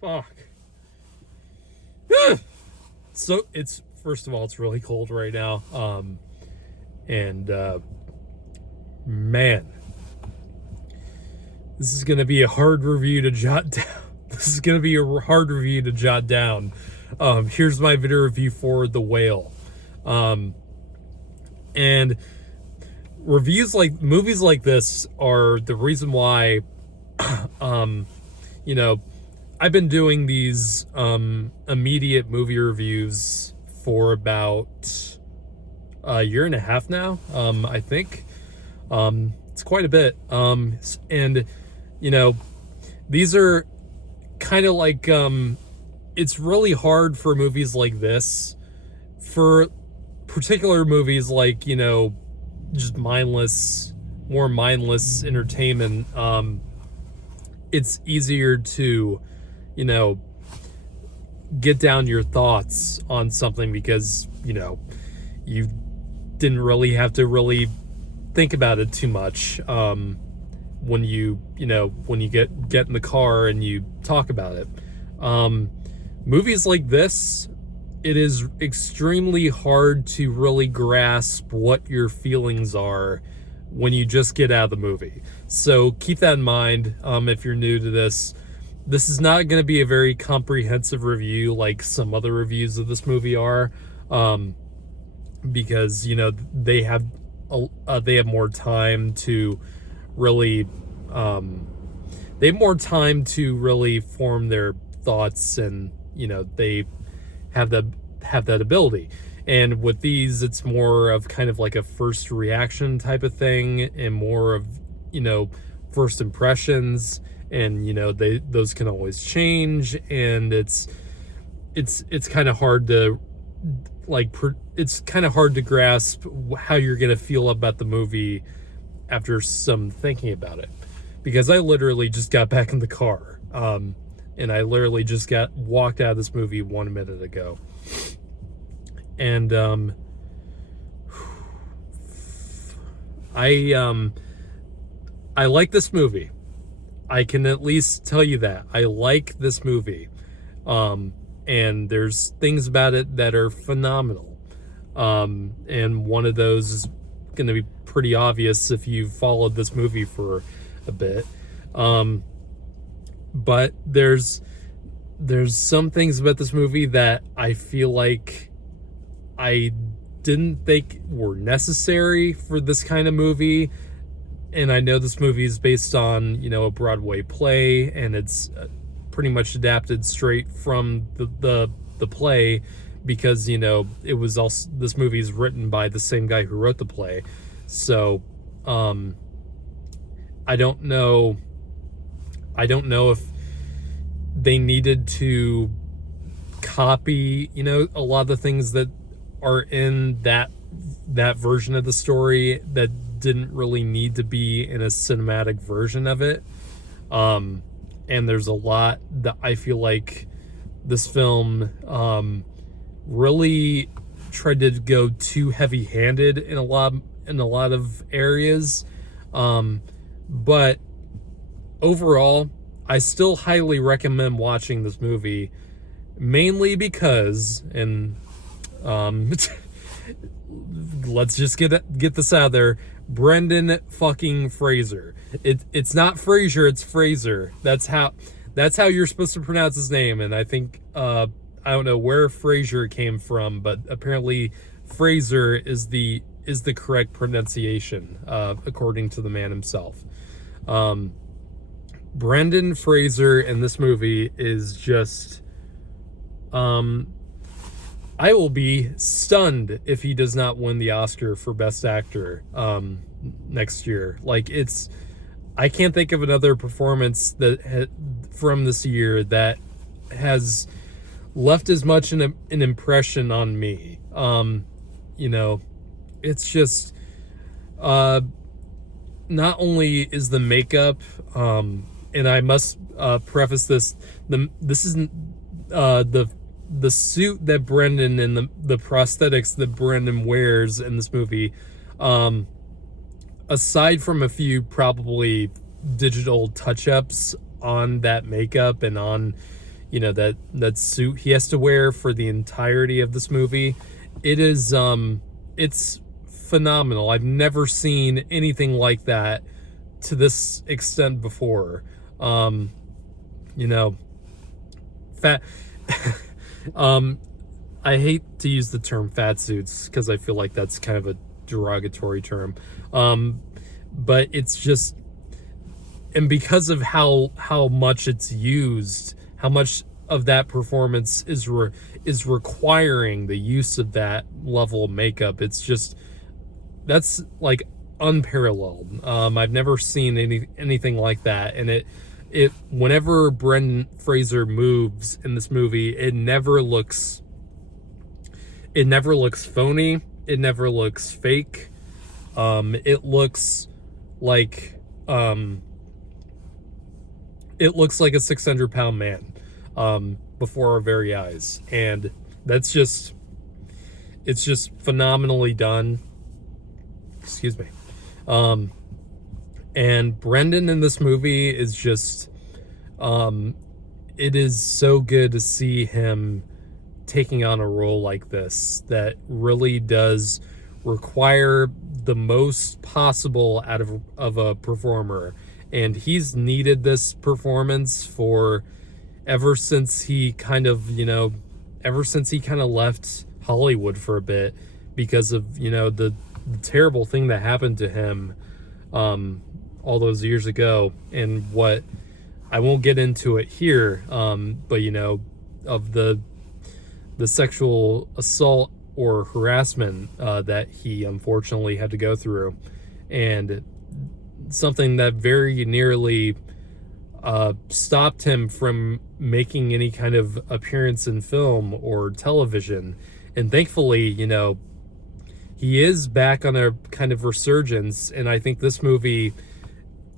Fuck. So it's, first of all, it's really cold right now. And man, this is gonna be a hard review to jot down. This is gonna be a hard review to jot down. Here's my video review for The Whale. And reviews like movies like this are the reason why you know, I've been doing these immediate movie reviews for about a year and a half now. I think it's quite a bit. And you know, these are kind of like it's really hard for movies like this, for particular movies like, you know, just more mindless entertainment. It's easier to, you know, get down your thoughts on something because, you know, you didn't really have to really think about it too much when you get in the car and you talk about it. Movies like this, it is extremely hard to really grasp what your feelings are when you just get out of the movie. So keep that in mind. If you're new to this is not going to be a very comprehensive review like some other reviews of this movie are, because, you know, they have more time to really form their thoughts, and, you know, they have that ability. And with these, it's more of kind of like a first reaction type of thing, and more of, you know, first impressions, and, you know, those can always change, and it's kind of hard to it's kind of hard to grasp how you're gonna feel about the movie after some thinking about it, because I literally just got back in the car, and I literally just walked out of this movie 1 minute ago. And I like this movie. I can at least tell you that. I like this movie. And there's things about it that are phenomenal. And one of those is going to be pretty obvious if you've followed this movie for a bit. But there's some things about this movie that I feel like I didn't think were necessary for this kind of movie. And I know this movie is based on, you know, a Broadway play, and it's pretty much adapted straight from the play, because, you know, it was also, this movie is written by the same guy who wrote the play. So I don't know if they needed to copy, you know, a lot of the things that are in that version of the story that didn't really need to be in a cinematic version of it. And there's a lot that I feel like this film really tried to go too heavy-handed in a lot of areas. But overall, I still highly recommend watching this movie, mainly because, and let's just get this out there, Brendan fucking Fraser. It's not Fraser, it's Fraser. That's how you're supposed to pronounce his name. And I think I don't know where Fraser came from, but apparently Fraser is the correct pronunciation, according to the man himself. Brendan Fraser in this movie is just, I will be stunned if he does not win the Oscar for Best Actor next year. Like, I can't think of another performance from this year that has left as much an impression on me. You know, it's just, not only is the makeup, and I must preface this, this isn't the suit that Brendan and the prosthetics that Brendan wears in this movie, aside from a few probably digital touch-ups on that makeup and on, that suit he has to wear for the entirety of this movie. It is it's phenomenal. I've never seen anything like that to this extent before. You know, fat I hate to use the term fat suits because I feel like that's kind of a derogatory term. But it's just, and because of how much it's used, how much of that performance is requiring the use of that level of makeup, it's just, that's like unparalleled. I've never seen anything like that, and it whenever Brendan Fraser moves in this movie, it never looks phony. It never looks fake. It looks like a 600-pound man before our very eyes, and it's just phenomenally done. Excuse me. And Brendan in this movie is just, it is so good to see him taking on a role like this that really does require the most possible out of a performer. And he's needed this performance for ever since he kind of left Hollywood for a bit, because of, the terrible thing that happened to him all those years ago, and what, I won't get into it here, but of the sexual assault or harassment that he unfortunately had to go through, and something that very nearly stopped him from making any kind of appearance in film or television. And thankfully, he is back on a kind of resurgence, and I think this movie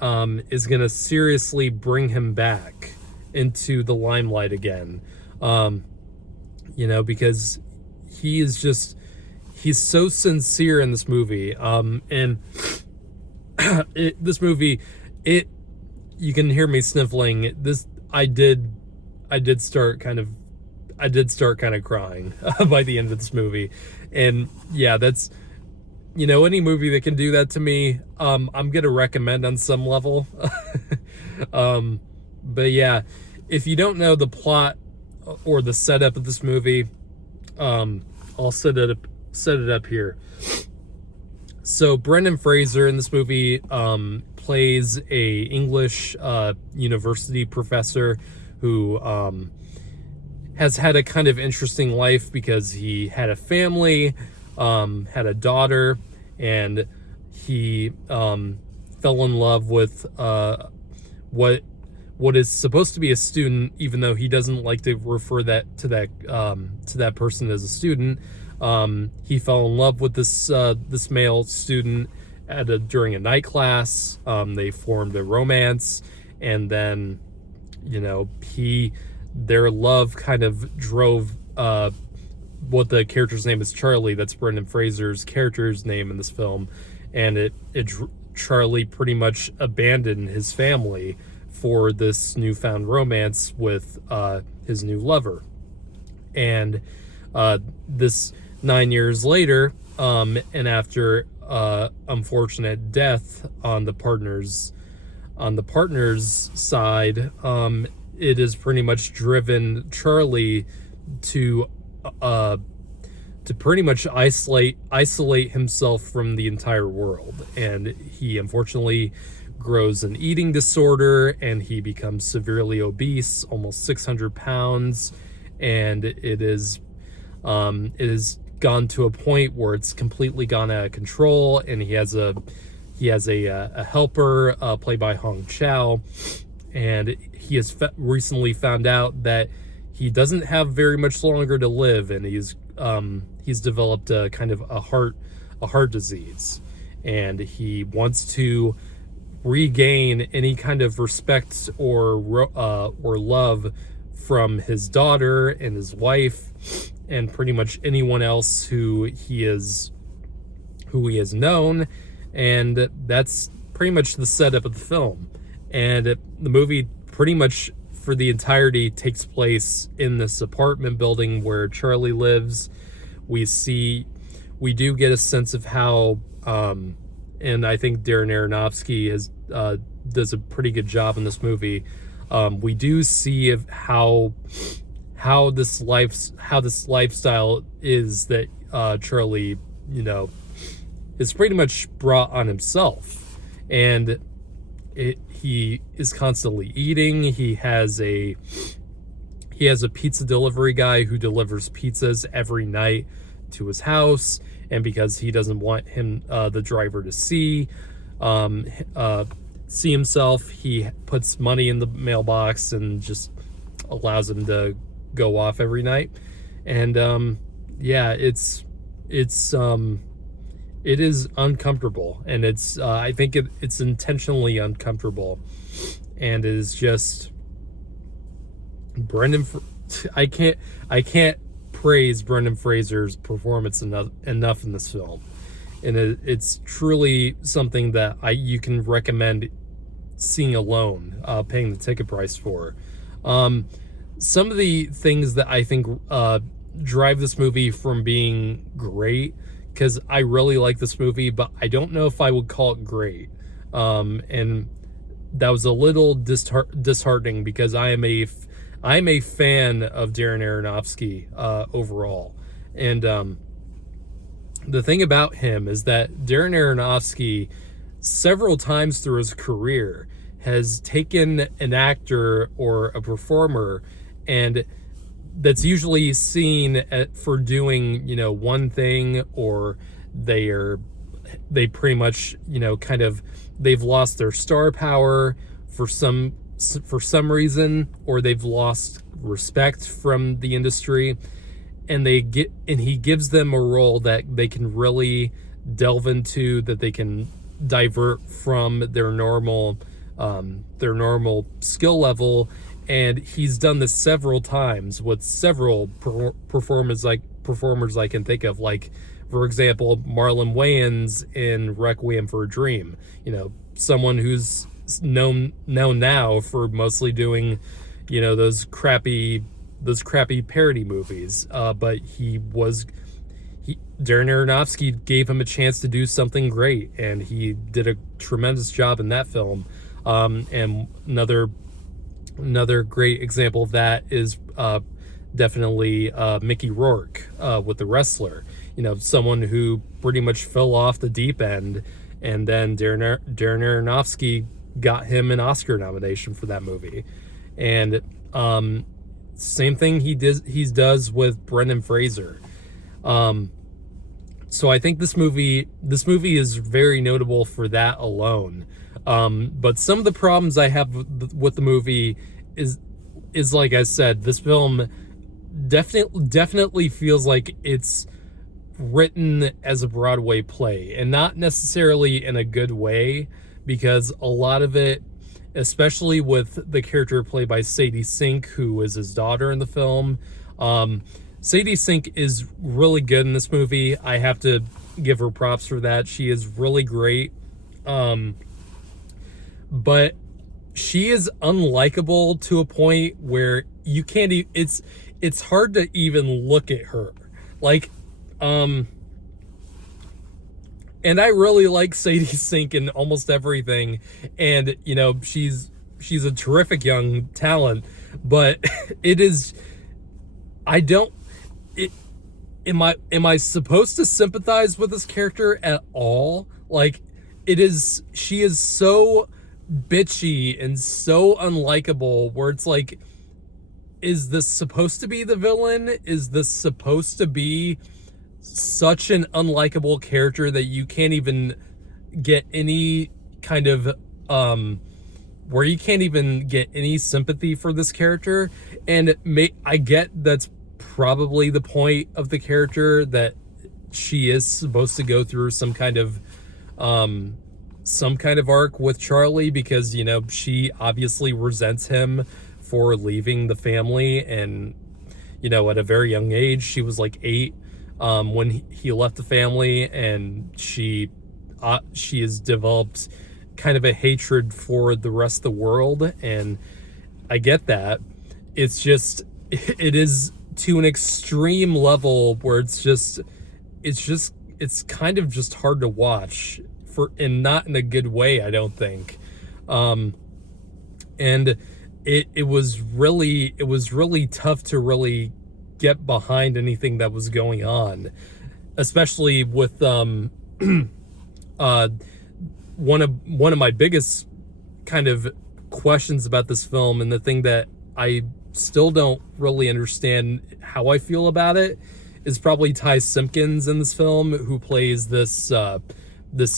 is going to seriously bring him back into the limelight again. Because he's so sincere in this movie. And this movie, you can hear me sniffling. I did start kind of crying by the end of this movie. And yeah, that's, any movie that can do that to me, I'm gonna recommend on some level. But yeah, if you don't know the plot or the setup of this movie, I'll set it up here. So Brendan Fraser in this movie plays a English university professor who has had a kind of interesting life because he had a family, had a daughter, and he fell in love with what is supposed to be a student, even though he doesn't like to refer to that person as a student. He fell in love with this male student during a night class. They formed a romance, and then their love kind of drove what the character's name is, Charlie. That's Brendan Fraser's character's name in this film, and Charlie pretty much abandoned his family for this newfound romance with his new lover. And this 9 years later, and after unfortunate death on the partner's side, it has pretty much driven Charlie to pretty much isolate himself from the entire world. And he unfortunately grows an eating disorder, and he becomes severely obese, almost 600 pounds. And it is gone to a point where it's completely gone out of control. And he has a helper played by Chau, and he has recently found out that he doesn't have very much longer to live, and he's developed a kind of a heart disease, and he wants to regain any kind of respect or love from his daughter and his wife, and pretty much anyone else who he has known. And that's pretty much the setup of the film. And the movie pretty much for the entirety takes place in this apartment building where Charlie lives. We do get a sense of how, and I think Darren Aronofsky does a pretty good job in this movie. We do see of how this lifestyle is that Charlie, is pretty much brought on himself, and he is constantly eating. He has a pizza delivery guy who delivers pizzas every night to his house, and because he doesn't want the driver to see himself, he puts money in the mailbox and just allows him to go off every night. And it is uncomfortable, and I think it's intentionally uncomfortable, and it is just I can't praise Brendan Fraser's performance enough in this film, and it's truly something that you can recommend seeing alone, paying the ticket price for. Some of the things that I think drive this movie from being great, because I really like this movie, but I don't know if I would call it great. And that was a little disheartening, because I am a fan of Darren Aronofsky overall. And the thing about him is that Darren Aronofsky, several times through his career, has taken an actor or a performer, and that's usually seen for doing, one thing, or they pretty much, they've lost their star power for some reason, or they've lost respect from the industry, and he gives them a role that they can really delve into, that they can divert from their normal skill level. And he's done this several times with several performers I can think of, like, for example, Marlon Wayans in Requiem for a Dream. Someone who's known now for mostly doing, those crappy parody movies. But Darren Aronofsky gave him a chance to do something great, and he did a tremendous job in that film. And another great example of that is definitely Mickey Rourke with The Wrestler. Someone who pretty much fell off the deep end, and then Darren Aronofsky got him an Oscar nomination for that movie. And same thing he does with Brendan Fraser. So I think this movie is very notable for that alone. But some of the problems I have with the movie is like I said, this film definitely feels like it's written as a Broadway play, and not necessarily in a good way, because a lot of it, especially with the character played by Sadie Sink, who is his daughter in the film. Sadie Sink is really good in this movie. I have to give her props for that. She is really great. But she is unlikable to a point where you can't it's hard to even look at her. Like, and I really like Sadie Sink in almost everything, and she's a terrific young talent, but am I supposed to sympathize with this character at all? Like, she is so bitchy and so unlikable, where it's like, is this supposed to be the villain? Is this supposed to be such an unlikable character that you can't even get any kind of where you can't even get any sympathy for this character? And I get that's probably the point of the character, that she is supposed to go through some kind of arc with Charlie, because she obviously resents him for leaving the family, and at a very young age, she was like 8 when he left the family, and she has developed kind of a hatred for the rest of the world. And I get that. It's just, it is to an extreme level where it's kind of just hard to watch, and not in a good way, I don't think. Um, and it was really tough to really get behind anything that was going on, especially with uh one of my biggest kind of questions about this film, and the thing that I still don't really understand how I feel about it, is probably Ty Simpkins in this film, who plays this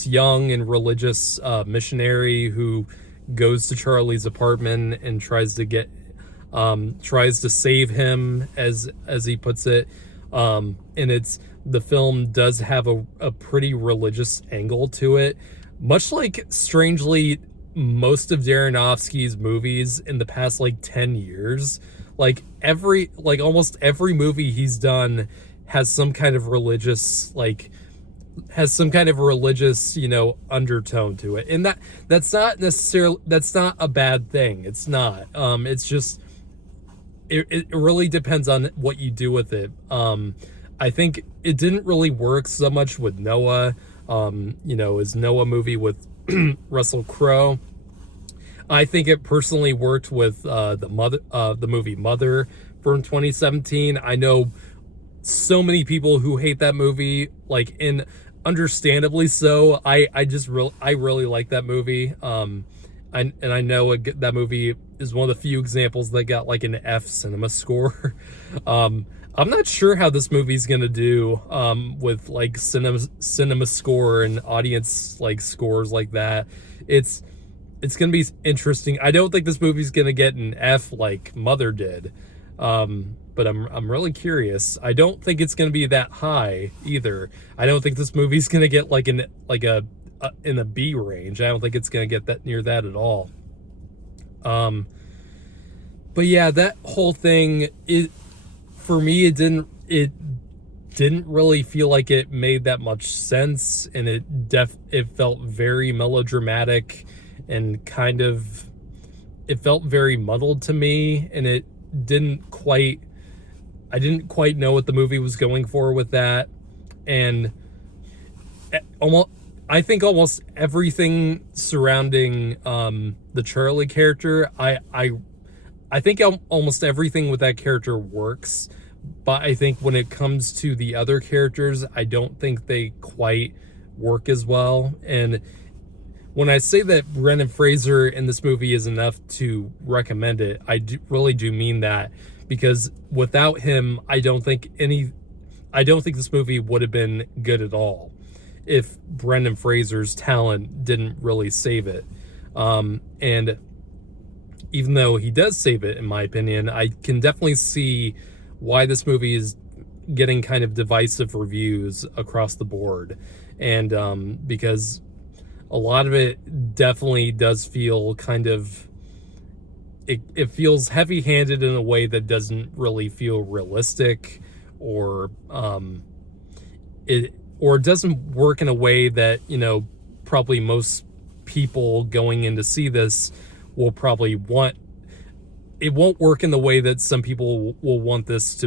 young and religious missionary who goes to Charlie's apartment and tries to save him, as he puts it. And the film does have a pretty religious angle to it, much like, strangely, most of Darren Aronofsky's movies in the past like 10 years. Almost every movie he's done has some kind of religious, undertone to it. And that's not a bad thing. It's not. It's just, it really depends on what you do with it. I think it didn't really work so much with Noah. His Noah movie with Russell Crowe. I think it personally worked with the movie Mother from 2017. I know so many people who hate that movie, and understandably so. I really like that movie. I know that movie is one of the few examples that got like an F cinema score. I'm not sure how this movie's gonna do with like cinema score and audience scores like that. It's gonna be interesting. I don't think this movie's gonna get an F like Mother did, but I'm really curious. I don't think it's gonna be that high either. I don't think this movie's gonna get in a B range. I don't think it's gonna get that near that at all. But yeah, that whole thing, for me, it didn't really feel like it made that much sense, and it felt very melodramatic, and it felt very muddled to me, and I didn't quite know what the movie was going for with that. And I think almost everything surrounding the Charlie character, I think almost everything with that character works, but I think when it comes to the other characters, I don't think they quite work as well. And when I say that Brendan Fraser in this movie is enough to recommend it, really do mean that, because without him, I don't think this movie would have been good at all if Brendan Fraser's talent didn't really save it. And even though he does save it, in my opinion, I can definitely see why this movie is getting kind of divisive reviews across the board. And because a lot of it definitely does feel kind of, it feels heavy-handed in a way that doesn't really feel realistic, or it doesn't work in a way that, probably most people going in to see this will probably want. It won't work in the way that some people will want this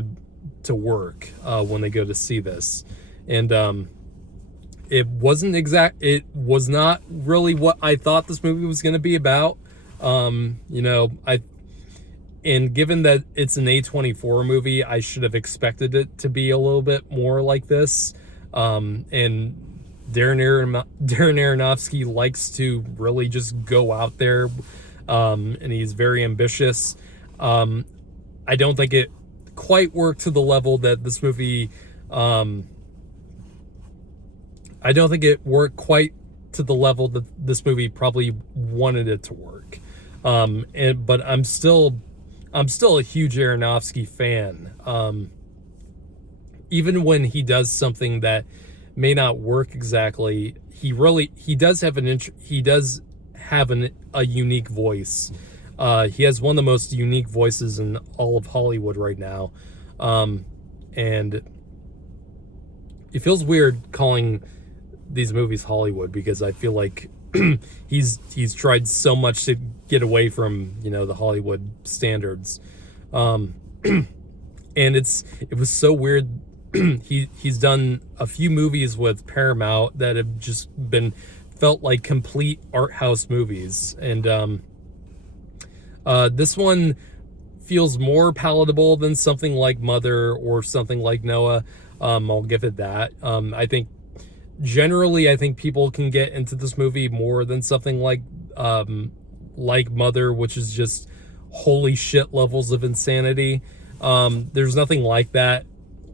to work when they go to see this. And it was not really what I thought this movie was going to be about. And given that it's an A24 movie, I should have expected it to be a little bit more like this. And Darren Aronofsky likes to really just go out there, and he's very ambitious. I don't think it quite worked to the level that this movie. I don't think it worked quite to the level that this movie probably wanted it to work. But I'm still a huge Aronofsky fan. Even when he does something that may not work exactly, he does have a unique voice. He has one of the most unique voices in all of Hollywood right now. And it feels weird calling these movies Hollywood, because I feel like he's tried so much to get away from, you know, the Hollywood standards. And it was so weird. He's done a few movies with Paramount that have just felt like complete art house movies, and this one feels more palatable than something like Mother or something like Noah. I'll give it that. I think generally people can get into this movie more than something like Mother, which is just holy shit levels of insanity. There's nothing like that,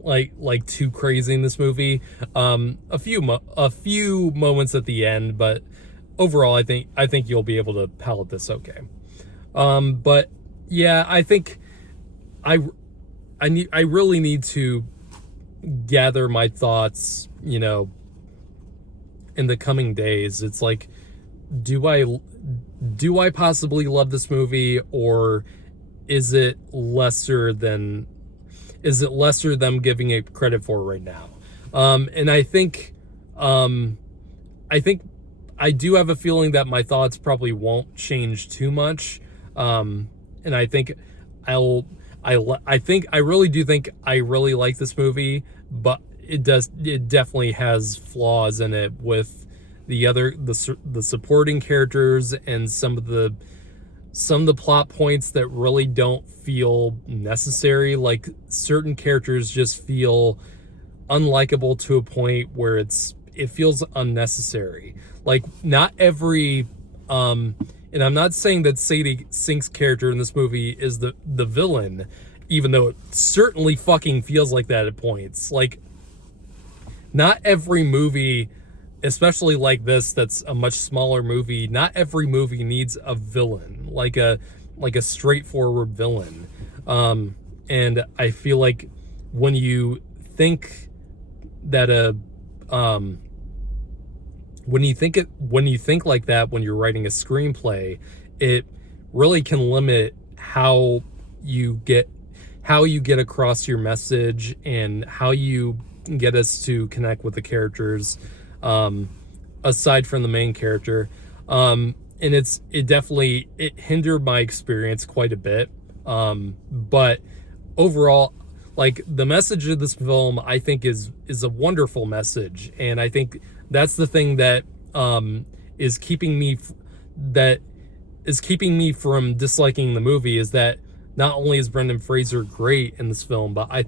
like too crazy in this movie. A few moments at the end, but overall, I think you'll be able to palate this okay. But yeah, I think I really need to gather my thoughts, you know, in the coming days. It's like, do I possibly love this movie, or is it lesser than I'm giving it credit for right now? And I think I do have a feeling that my thoughts probably won't change too much. And I think I really do think I really like this movie, but it definitely has flaws in it with the supporting characters and some of the plot points that really don't feel necessary. Like, certain characters just feel unlikable to a point where it feels unnecessary. Like, not every and I'm not saying that Sadie Sink's character in this movie is the villain, even though it certainly fucking feels like that at points. Like, not every movie, especially like this, that's a much smaller movie, not every movie needs a villain, like a straightforward villain. And I feel like when you think that when you think like that when you're writing a screenplay, it really can limit how you get across your message and how you get us to connect with the characters, aside from the main character. And it hindered my experience quite a bit. But overall, like, the message of this film, I think is a wonderful message. And I think that's the thing that is keeping me from disliking the movie, is that not only is Brendan Fraser great in this film, but I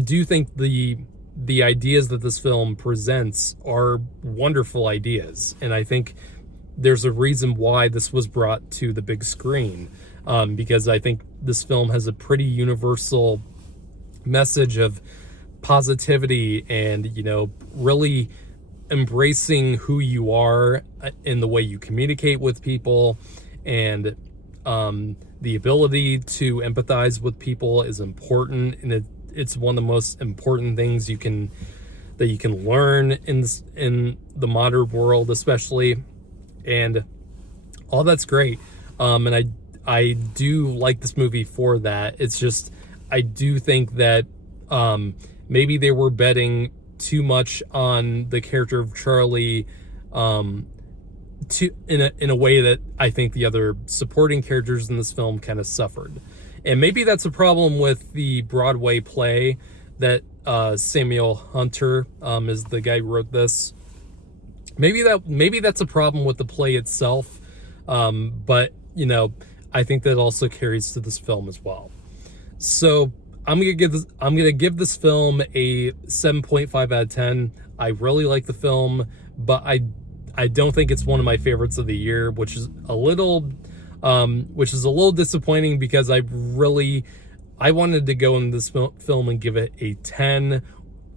do think the ideas that this film presents are wonderful ideas. And I think there's a reason why this was brought to the big screen, because I think this film has a pretty universal message of positivity and, you know, really embracing who you are in the way you communicate with people, and the ability to empathize with people is important, and it's one of the most important things you can learn in the modern world, especially. And all that's great. And I do like this movie for that. It's just, I do think that maybe they were betting too much on the character of Charlie, in a way that I think the other supporting characters in this film kind of suffered. And maybe that's a problem with the Broadway play that Samuel Hunter is the guy who wrote this. Maybe that's a problem with the play itself, but, you know, I think that also carries to this film as well. So I'm gonna give this film a 7.5 out of 10. I really like the film, but I don't think it's one of my favorites of the year, which is a little disappointing, because I wanted to go in this film and give it a 10,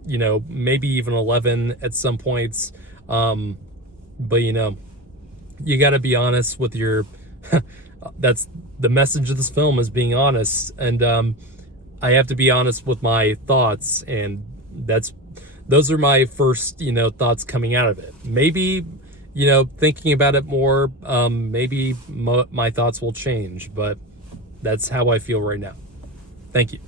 you know, maybe even 11 at some points. But, you know, you got to be honest with your that's the message of this film, is being honest. And I have to be honest with my thoughts, and those are my first, you know, thoughts coming out of it. Maybe, you know, thinking about it more, maybe my thoughts will change, but that's how I feel right now. Thank you.